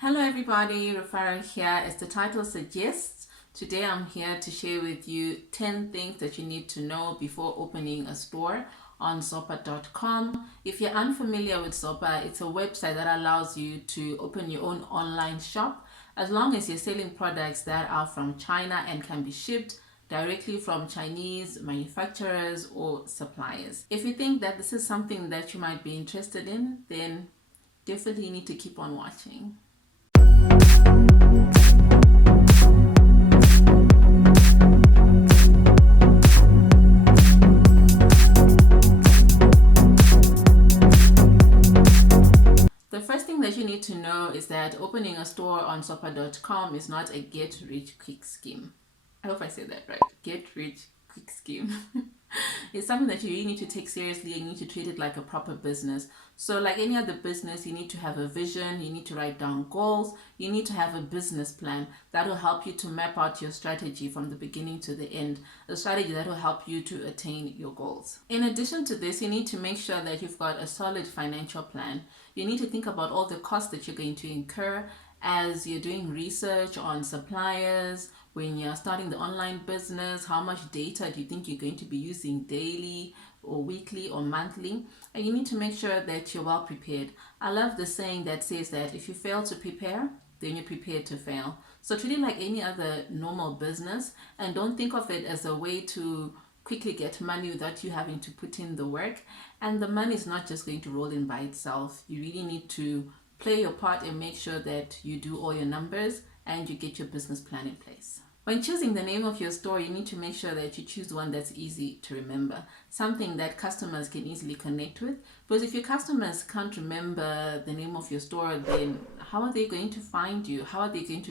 Hello everybody, Rufaro here. As the title suggests, today I'm here to share with you 10 things that you need to know before opening a store on ZOPPAH.com. If you're unfamiliar with ZOPPAH, it's a website that allows you to open your own online shop as long as you're selling products that are from China and can be shipped directly from Chinese manufacturers or suppliers. If you think that this is something that you might be interested in, then definitely need to keep on watching. The first thing that you need to know is that opening a store on ZOPPAH.com is not a get-rich-quick scheme. I hope I said that right. Get-rich-quick scheme. It's something that you really need to take seriously and you need to treat it like a proper business. So like any other business, you need to have a vision, you need to write down goals, you need to have a business plan that will help you to map out your strategy from the beginning to the end, a strategy that will help you to attain your goals. In addition to this, you need to make sure that you've got a solid financial plan. You need to think about all the costs that you're going to incur as you're doing research on suppliers, when you're starting the online business, how much data do you think you're going to be using daily or weekly or monthly? And you need to make sure that you're well prepared. I love the saying that says that if you fail to prepare, then you're prepared to fail. So treat it like any other normal business and don't think of it as a way to quickly get money without you having to put in the work. And the money is not just going to roll in by itself. You really need to play your part and make sure that you do all your numbers and you get your business plan in place. When choosing the name of your store, you need to make sure that you choose one that's easy to remember, something that customers can easily connect with. Because if your customers can't remember the name of your store, then how are they going to find you? How are they going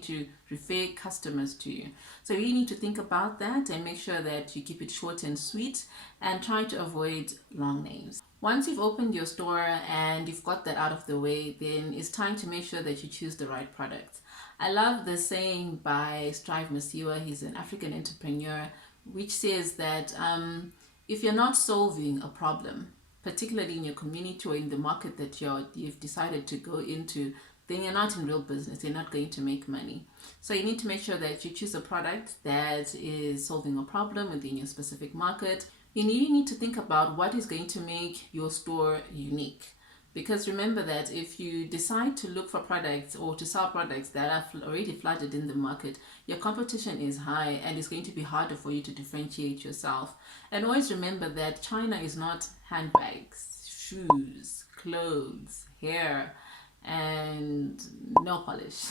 to refer customers to you? So you need to think about that and make sure that you keep it short and sweet and try to avoid long names. Once you've opened your store and you've got that out of the way, then it's time to make sure that you choose the right products. I love the saying by Strive Masiwa, he's an African entrepreneur, which says that if you're not solving a problem, particularly in your community or in the market that you've decided to go into, then you're not in real business, you're not going to make money. So you need to make sure that you choose a product that is solving a problem within your specific market. You really need to think about what is going to make your store unique. Because remember that if you decide to look for products or to sell products that are already flooded in the market, your competition is high and it's going to be harder for you to differentiate yourself. And always remember that China is not handbags, shoes, clothes, hair, and nail polish,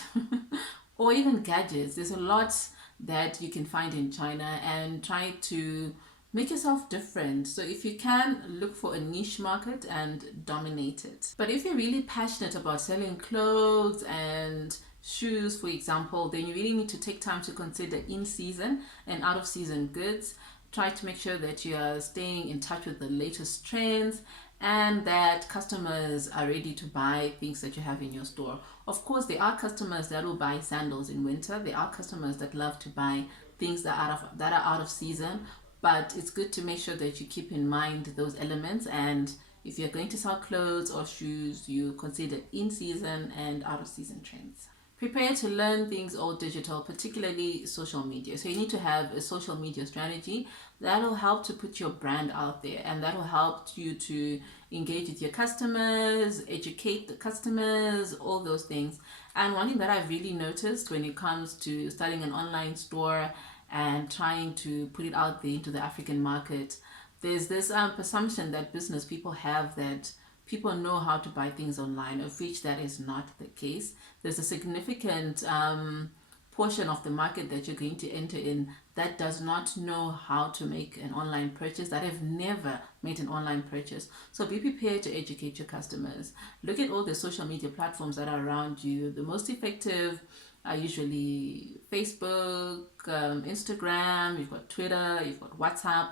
or even gadgets. There's a lot that you can find in China, and try to make yourself different. So if you can, look for a niche market and dominate it. But if you're really passionate about selling clothes and shoes, for example, then you really need to take time to consider in-season and out-of-season goods. Try to make sure that you are staying in touch with the latest trends and that customers are ready to buy things that you have in your store. Of course, there are customers that will buy sandals in winter. There are customers that love to buy things that are out of season. But it's good to make sure that you keep in mind those elements, and if you're going to sell clothes or shoes, you consider in-season and out-of-season trends. Prepare to learn things all digital, particularly social media. So you need to have a social media strategy that will help to put your brand out there, and that will help you to engage with your customers, educate the customers, all those things. And one thing that I've really noticed when it comes to starting an online store and trying to put it out there into the African market, there's this assumption that business people have that people know how to buy things online, of which that is not the case. There's a significant portion of the market that you're going to enter in that does not know how to make an online purchase, that have never made an online purchase. So be prepared to educate your customers. Look at all the social media platforms that are around you. The most effective are usually Facebook, Instagram, you've got Twitter, you've got WhatsApp,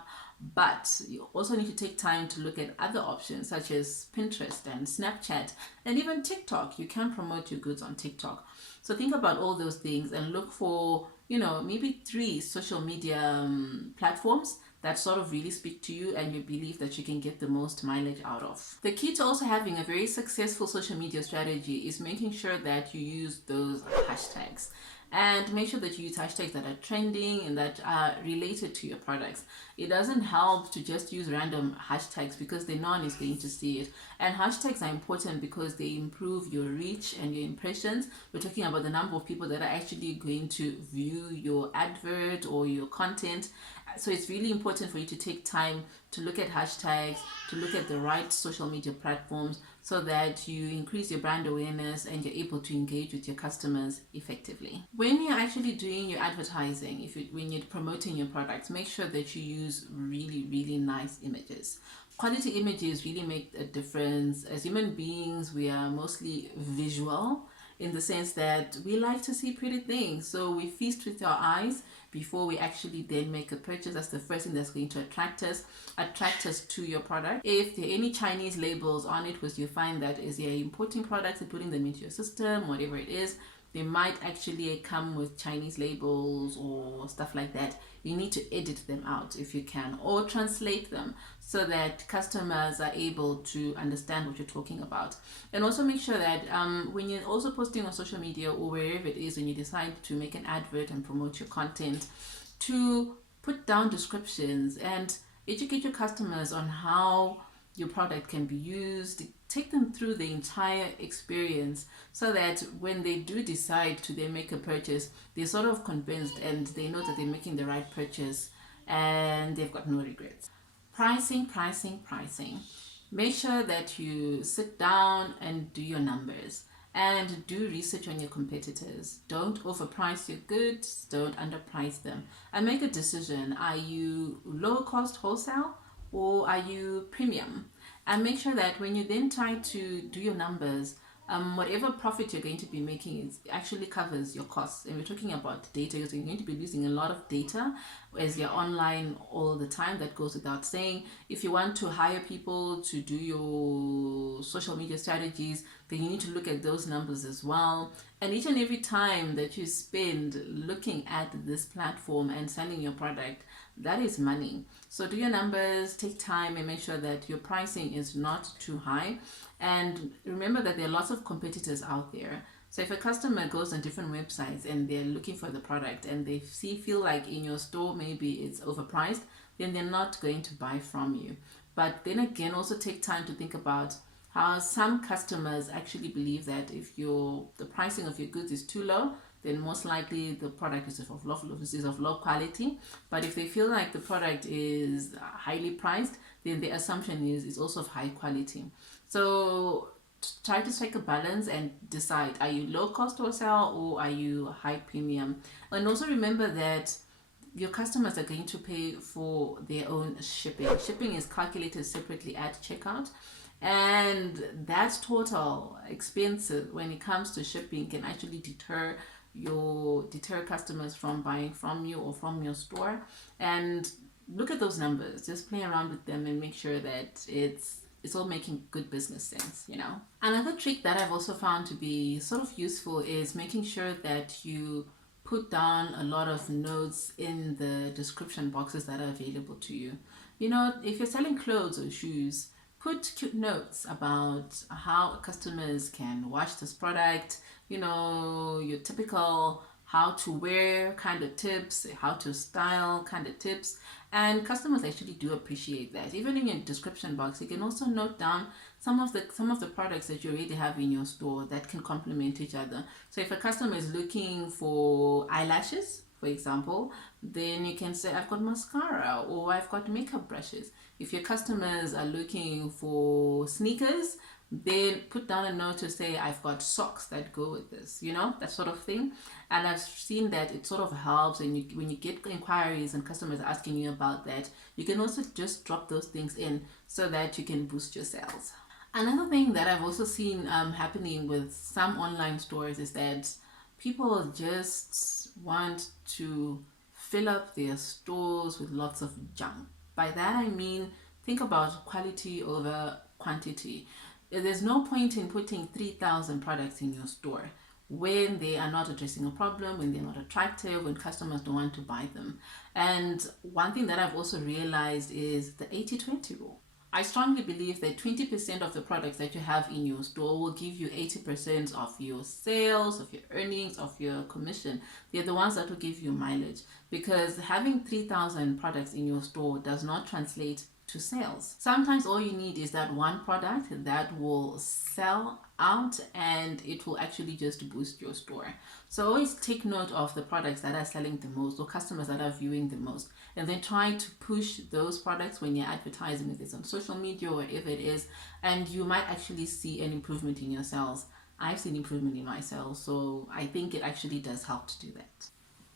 but you also need to take time to look at other options such as Pinterest and Snapchat and even TikTok. You can promote your goods on TikTok. So think about all those things and look for, maybe 3 social media platforms that sort of really speak to you and you believe that you can get the most mileage out of. The key to also having a very successful social media strategy is making sure that you use those hashtags. And make sure that you use hashtags that are trending and that are related to your products. It doesn't help to just use random hashtags because then no one is going to see it. And hashtags are important because they improve your reach and your impressions. We're talking about the number of people that are actually going to view your advert or your content. So it's really important for you to take time to look at hashtags, to look at the right social media platforms so that you increase your brand awareness and you're able to engage with your customers effectively. When you're actually doing your advertising, when you're promoting your products, make sure that you use really, really nice images. Quality images really make a difference. As human beings, we are mostly visual in the sense that we like to see pretty things. So we feast with our eyes before we actually then make a purchase. That's the first thing that's going to attract us to your product. If there are any Chinese labels on it, because you find that as you're importing products and putting them into your system, whatever it is, they might actually come with Chinese labels or stuff like that. You need to edit them out if you can, or translate them so that customers are able to understand what you're talking about. And also make sure that when you're also posting on social media or wherever it is, when you decide to make an advert and promote your content, to put down descriptions and educate your customers on how your product can be used. Take them through the entire experience so that when they do decide to then make a purchase, they're sort of convinced and they know that they're making the right purchase and they've got no regrets. Pricing. Make sure that you sit down and do your numbers and do research on your competitors. Don't overprice your goods, don't underprice them, and make a decision. Are you low cost wholesale or are you premium? And make sure that when you then try to do your numbers, whatever profit you're going to be making actually covers your costs. And we're talking about data. You're going to be using a lot of data as you're online all the time. That goes without saying. If you want to hire people to do your social media strategies, then you need to look at those numbers as well. And each and every time that you spend looking at this platform and selling your product, that is money. So do your numbers, take time, and make sure that your pricing is not too high. And remember that there are lots of competitors out there. So if a customer goes on different websites and they're looking for the product and they feel like in your store maybe it's overpriced, then they're not going to buy from you. But then again, also take time to think about how some customers actually believe that if the pricing of your goods is too low, then most likely the product is of low quality. But if they feel like the product is highly priced, then the assumption is it's also of high quality. So try to strike a balance and decide, are you low cost wholesale or are you high premium? And also remember that your customers are going to pay for their own shipping. Shipping is calculated separately at checkout. And that total expenses when it comes to shipping can actually deter customers from buying from you or from your store. And look at those numbers, just play around with them and make sure that it's all making good business sense, you know. Another trick that I've also found to be sort of useful is making sure that you put down a lot of notes in the description boxes that are available to you. You know, if you're selling clothes or shoes, put cute notes about how customers can wash this product, you know, your typical how to wear kind of tips, how to style kind of tips. And customers actually do appreciate that. Even in your description box, you can also note down some of the products that you already have in your store that can complement each other. So if a customer is looking for eyelashes, for example, then you can say, I've got mascara or I've got makeup brushes. If your customers are looking for sneakers, then put down a note to say, I've got socks that go with this, you know, that sort of thing. And I've seen that it sort of helps. And when you get inquiries and customers asking you about that, you can also just drop those things in so that you can boost your sales. Another thing that I've also seen happening with some online stores is that people just want to fill up their stores with lots of junk. By that I mean, think about quality over quantity. There's no point in putting 3,000 products in your store when they are not addressing a problem, when they're not attractive, when customers don't want to buy them. And one thing that I've also realized is the 80-20 rule. I strongly believe that 20% of the products that you have in your store will give you 80% of your sales, of your earnings, of your commission. They're the ones that will give you mileage, because having 3,000 products in your store does not translate to sales. Sometimes all you need is that one product that will sell out, and it will actually just boost your store. So always take note of the products that are selling the most, or customers that are viewing the most, and then try to push those products when you're advertising, if it's on social media or whatever it is, and you might actually see an improvement in your sales. I've seen improvement in my sales, so I think it actually does help to do that.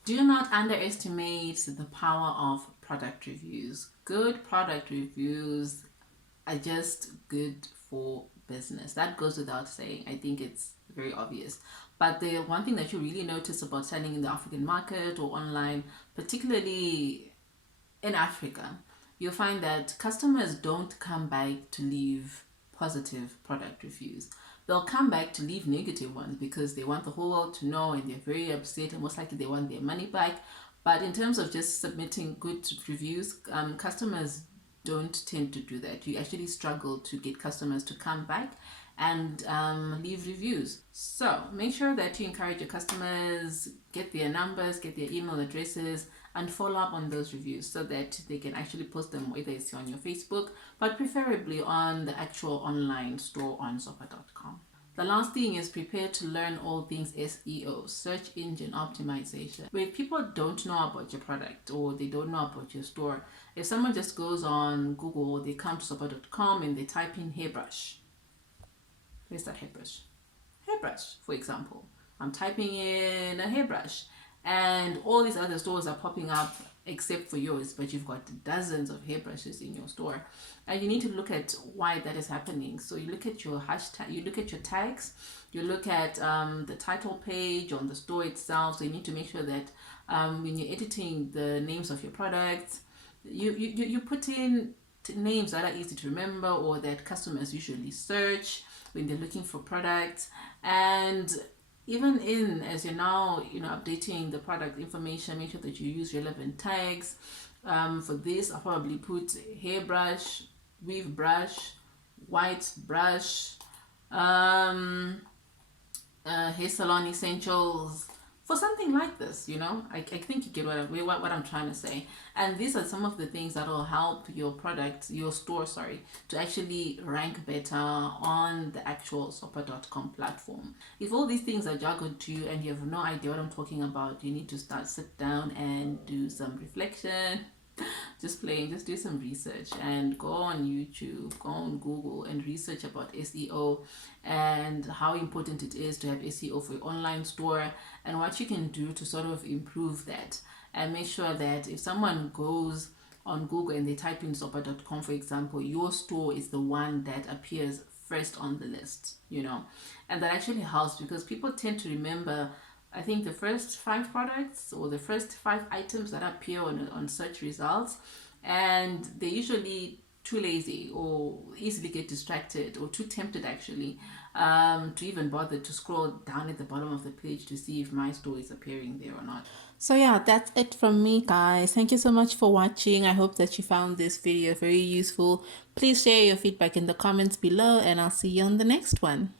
Do not underestimate the power of product reviews. Good product reviews are just good for business. That goes without saying. I think it's very obvious. But the one thing that you really notice about selling in the African market or online, particularly in Africa, you'll find that customers don't come back to leave positive product reviews. They'll come back to leave negative ones because they want the whole world to know, and they're very upset, and most likely they want their money back. But in terms of just submitting good reviews, customers don't tend to do that. You actually struggle to get customers to come back and leave reviews. So make sure that you encourage your customers, get their numbers, get their email addresses, and follow up on those reviews so that they can actually post them, whether it's on your Facebook, but preferably on the actual online store on ZOPPAH.com. The last thing is prepare to learn all things SEO, search engine optimization. Where people don't know about your product or they don't know about your store, if someone just goes on Google, they come to ZOPPAH.com and they type in hairbrush. Where's that hairbrush? Hairbrush, for example. I'm typing in a hairbrush, and all these other stores are popping up except for yours, but you've got dozens of hairbrushes in your store, and you need to look at why that is happening. So you look at your hashtag, you look at your tags, you look at the title page on the store itself. So you need to make sure that when you're editing the names of your products, you put in names that are easy to remember, or that customers usually search when they're looking for products. And even as you're now updating the product information, make sure that you use relevant tags. For this, I'll probably put hairbrush, weave brush, white brush, hair salon essentials, for something like this. I think you get what I'm trying to say. And these are some of the things that will help your store, to actually rank better on the actual ZOPPAH.com platform. If all these things are jargon to you and you have no idea what I'm talking about, you need to sit down and do some reflection. Just do some research and go on YouTube, go on Google and research about SEO and how important it is to have SEO for your online store, and what you can do to sort of improve that. And make sure that if someone goes on Google and they type in ZOPPAH.com, for example, your store is the one that appears first on the list, and that actually helps, because people tend to remember, I think, the first 5 products or the first 5 items that appear on search results, and they're usually too lazy or easily get distracted or too tempted actually to even bother to scroll down at the bottom of the page to see if my store is appearing there or not. So yeah, that's it from me, guys. Thank you so much for watching. I hope that you found this video very useful. Please share your feedback in the comments below, and I'll see you on the next one.